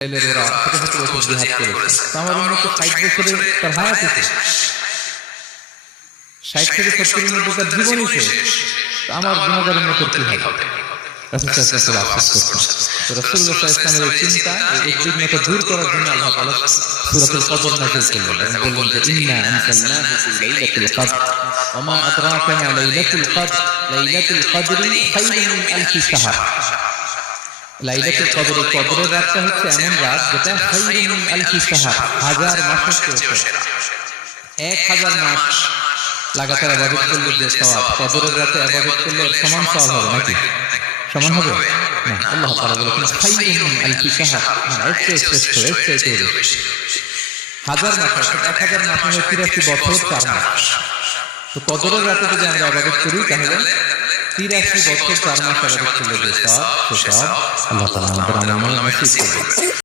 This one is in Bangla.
ওরা ছোট ছোট বছর জিহাদ করেছে। আমার উন্নত ৬০ বছরে তার হায়াত আছে, ৬০ থেকে ৭০ মধ্যে তার জীবনই শেষ। আমার গুণাগারের মতো কি হবে? রাসূলুল্লাহ সাল্লাল্লাহু আলাইহি চিন্তা এই উদ্বিগ্নতা দূর করার জন্য আল্লাহ তাআলা সূরাতুল কদর নাযিল করলেন এবং বললেন যে ইন্না আনজালনাহু ফি লাইলাতুল কদর ওয়া মা আদরাকা মা লাইলাতুল কদর লাইলাতুল কদরি খায়রুম মিন আলফি শাহর। লাইলাতুল কদর, কদরের রাতটা হচ্ছে এমন রাত যেটা খায়রুম মিন আলফি শাহর, হাজার মাসের চেয়ে সেরা। ১০০০ মাস লাগাতার ইবাদত করলে যে সওয়াব, কদরের রাতে ইবাদত করলে সমান সওয়াব হবে নাকি? সমান হবে না। আল্লাহ তাআলা বলেছেন খায়রুম মিন আলফি শাহর, না এর চেয়ে শ্রেষ্ঠ, এর চেয়ে বেশি। হাজার মাস অর্থাৎ ১০০০ মাস মানে ৮৩ বছর ৪ মাস। তো কদরের রাতে যদি আমরা ইবাদত করি তাহলে ৮৩ বছর ৪ মাস ইবাদত করলে যে সওয়াব, সে সওয়াব আল্লাহ তাআলা আমাদের আমল নসিব করবেন।